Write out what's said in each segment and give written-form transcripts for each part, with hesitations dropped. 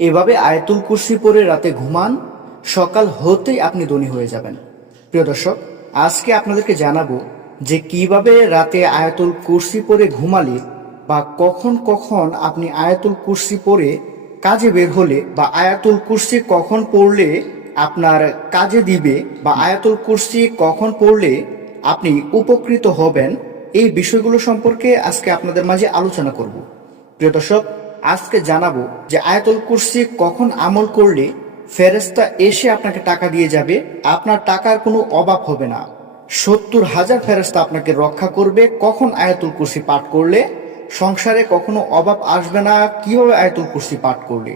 এভাবে আয়াতুল কুরসি পড়ে রাতে ঘুমান, সকাল হতেই আপনি ধনী হয়ে যাবেন। প্রিয় দর্শক, আজকে আপনাদেরকে জানাবো যে কিভাবে রাতে আয়াতুল কুরসি পড়ে ঘুমালে বা কখন কখন আপনি আয়াতুল কুরসি পড়ে কাজে বের হলে বা আয়াতুল কুরসি কখন পড়লে আপনার কাজে দিবে বা আয়াতুল কুরসি কখন পড়লে আপনি উপকৃত হবেন, এই বিষয়গুলো সম্পর্কে আজকে আপনাদের মাঝে আলোচনা করব। প্রিয় দর্শক, আজকে জানাবো যে আয়াতুল কুরসি কখন আমল করলে ফেরেশতা এসে আপনাকে টাকা দিয়ে যাবে, আপনার টাকার কোনো অভাব হবে না। 70,000 ফেরেশতা আপনাকে রক্ষা করবে কখন আয়াতুল কুরসি পাঠ করলে, সংসারে কখনো অভাব আসবে না কিভাবে আয়াতুল কুরসি পাঠ করলে।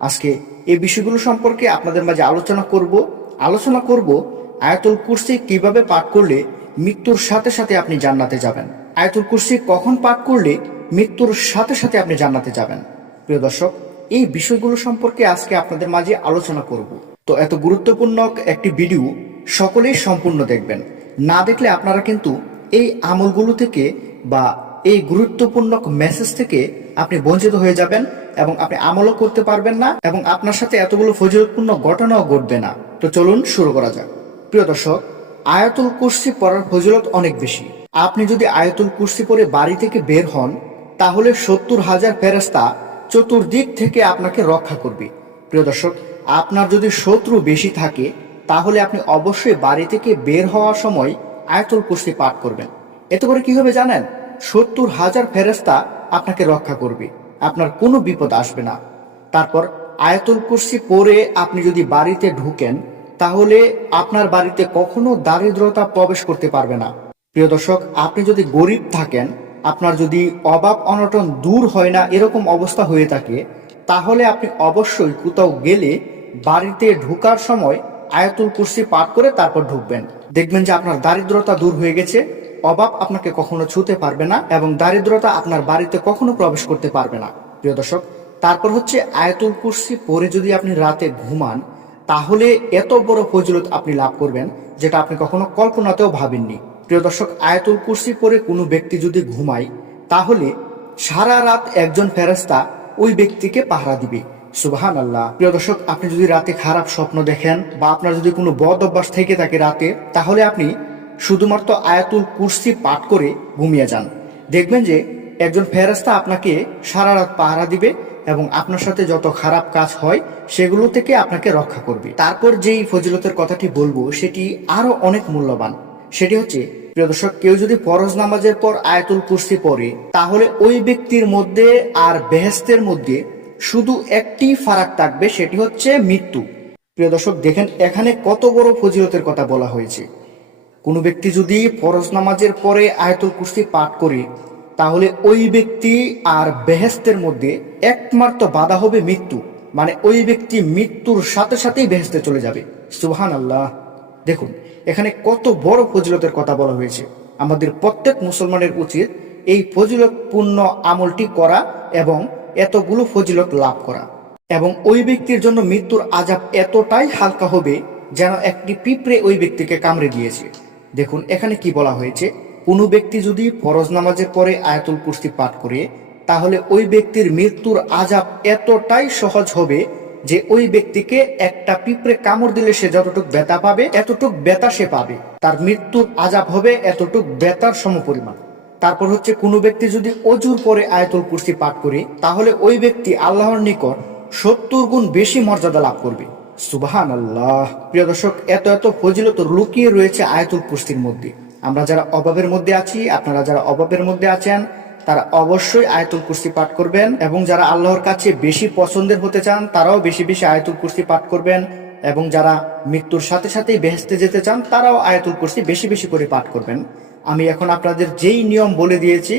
আজকে এই বিষয়গুলো সম্পর্কে আপনাদের মাঝে আলোচনা করব আয়াতুল কুরসি কিভাবে পাঠ করলে মৃত্যুর সাথে সাথে আপনি জান্নাতে যাবেন, আয়াতুল কুরসি কখন পাঠ করলে মৃত্যুর সাথে সাথে আপনি জান্নাতে যাবেন। প্রিয় দর্শক, এই বিষয়গুলো সম্পর্কে আজকে আপনাদের মাঝে আলোচনা করব। তো এত গুরুত্বপূর্ণ একটি ভিডিও সকলেই সম্পূর্ণ দেখবেন, না দেখলে আপনারা কিন্তু এই আমলগুলো থেকে বা এই গুরুত্বপূর্ণ মেসেজ থেকে আপনি বঞ্চিত হয়ে যাবেন এবং আপনি আমলও করতে পারবেন না এবং আপনার সাথে এতগুলো ফজিলতপূর্ণ ঘটনাও ঘটবে না। তো চলুন শুরু করা যাক। প্রিয় দর্শক, আয়াতুল কুরসি পড়ার ফজিলত অনেক বেশি। আপনি যদি আয়াতুল কুরসি পড়ে বাড়ি থেকে বের হন, তাহলে 70,000 ফেরেশতা চতুর্দিক থেকে আপনাকে রক্ষা করবে। প্রিয় দর্শক, আপনার যদি শত্রু বেশি থাকে তাহলে আপনি অবশ্যই বাড়ি থেকে বের হওয়ার সময় আয়াতুল কুরসি পাঠ করবেন। এতে করে কি হবে জানেন? 70,000 ফেরেশতা আপনাকে রক্ষা করবে, আপনার কোনো বিপদ আসবে না। তারপর আয়াতুল কুরসি পড়ে আপনি যদি বাড়িতে ঢুকেন, তাহলে আপনার বাড়িতে কখনো দারিদ্রতা প্রবেশ করতে পারবে না। প্রিয় দর্শক, আপনি যদি গরিব থাকেন, আপনার যদি অভাব অনটন দূর হয় না এরকম অবস্থা হয়ে থাকে, তাহলে আপনি অবশ্যই কোথাও গেলে বাড়িতে ঢোকার সময় আয়াতুল কুরসি পাঠ করে তারপর ঢুকবেন। দেখবেন যে আপনার দারিদ্রতা দূর হয়ে গেছে, অভাব আপনাকে কখনো ছুঁতে পারবে না এবং দারিদ্রতা আপনার বাড়িতে কখনো প্রবেশ করতে পারবে না। প্রিয় দর্শক, তারপর হচ্ছে আয়াতুল কুরসি পড়ে যদি আপনি রাতে ঘুমান, তাহলে এত বড় ফজিলত আপনি লাভ করবেন যেটা আপনি কখনো কল্পনাতেও ভাবেননি। প্রিয় দর্শক, আয়াতুল কুরসি পড়ে কোনো ব্যক্তি যদি ঘুমায়, তাহলে সারা রাত একজন ফেরেশতা ওই ব্যক্তিকে পাহারা দিবে। সুবহানাল্লাহ। প্রিয় দর্শক, আপনি যদি রাতে খারাপ স্বপ্ন দেখেন বা আপনার যদি কোনো বদ অভ্যাস থেকে থাকে রাতে, তাহলে আপনি শুধুমাত্র আয়াতুল কুরসি পাঠ করে ঘুমিয়ে যান। দেখবেন যে একজন ফেরেশতা আপনাকে সারা রাত পাহারা দিবে এবং আপনার সাথে যত খারাপ কাজ হয় সেগুলো থেকে আপনাকে রক্ষা করবে। তারপর যেই ফজিলতের কথাটি বলবো সেটি আরো অনেক মূল্যবান। সেটি হচ্ছে, প্রিয় দর্শক, কেউ যদি ফরজ নামাজের পর আয়াতুল কুরসি পড়ে, তাহলে ওই ব্যক্তির মধ্যে আর বেহেশতের মধ্যে শুধু একটি ফারাক থাকবে, সেটি হচ্ছে মৃত্যু। প্রিয় দর্শক, দেখেন এখানে কত বড় ফজিলতের কথা বলা হয়েছে। কোনো ব্যক্তি যদি ফরজ নামাজের পরে আয়াতুল কুরসি পাঠ করে, তাহলে ওই ব্যক্তি আর বেহেশতের মধ্যে একমাত্র বাধা হবে মৃত্যু, মানে ওই ব্যক্তি মৃত্যুর সাথে সাথেই বেহেশতে চলে যাবে। সুবহানাল্লাহ। দেখুন এখানে কত বড় ফজিলতের কথা বলা হয়েছে। আমাদের প্রত্যেক মুসলমানের উচিত এই ফজিলতপূর্ণ আমলটি করা এবং এতগুলো ফজিলত লাভ করা, এবং ওই ব্যক্তির জন্য মৃত্যুর আযাব এতটাই হালকা হবে যেন একটি পিঁপড়ে ওই ব্যক্তিকে কামড়ে দিয়েছে। দেখুন এখানে কি বলা হয়েছে, কোনো ব্যক্তি যদি ফরজ নামাজের পরে আয়াতুল কুরসি পাঠ করে, তাহলে ওই ব্যক্তির মৃত্যুর আযাব এতটাই সহজ হবে যে ওই ব্যক্তিকে একটা পিঁপড়ে কামড় দিলে সে যতটুক ব্যথা পাবে এতটুক ব্যথা সে পাবে, তার মৃত্যুর আযাব হবে এতটুক ব্যথার সমপরিমাণ। তারপর হচ্ছে, কোনো ব্যক্তি যদি অজুর পরে আয়াতুল কুরসি পাঠ করে, তাহলে ওই ব্যক্তি আল্লাহর নিকট 70 গুণ বেশি মর্যাদা লাভ করবে। সুবহানাল্লাহ। প্রিয় দর্শক, এত এত ফজিলত লুকিয়ে রয়েছে আয়াতুল কুরসির মধ্যে। আমরা যারা অভাবের মধ্যে আছি, আপনারা যারা অভাবের মধ্যে আছেন, তারা অবশ্যই আয়াতুল কুরসি পাঠ করবেন, এবং যারা আল্লাহর কাছে বেশি পছন্দের হতে চান তারাও বেশি বেশি আয়াতুল কুরসি পাঠ করবেন, এবং যারা মৃত্যুর সাথে সাথেই বেহেশতে যেতে চান তারাও আয়াতুল কুরসি বেশি বেশি করে পাঠ করবেন। আমি এখন আপনাদের যেই নিয়ম বলে দিয়েছি,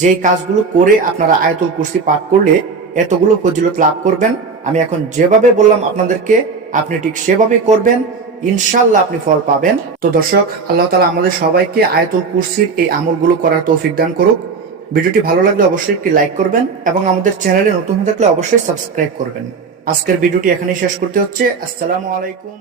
যেই কাজগুলো করে আপনারা আয়াতুল কুরসি পাঠ করলে এতগুলো ফজিলত লাভ করবেন, আমি এখন যেভাবে বললাম আপনাদেরকে আপনি ঠিক সেভাবেই করবেন, ইনশাল্লাহ আপনি ফল পাবেন। তো দর্শক, আল্লাহ তাআলা আমাদের সবাইকে আয়াতুল কুরসির এই আমলগুলো করার তৌফিক দান করুক। ভিডিওটি ভালো লাগলে অবশ্যই একটি লাইক করবেন এবং আমাদের চ্যানেলে নতুন হয়ে থাকলে অবশ্যই সাবস্ক্রাইব করবেন। আজকের ভিডিওটি এখানেই শেষ করতে হচ্ছে। আসসালামু আলাইকুম।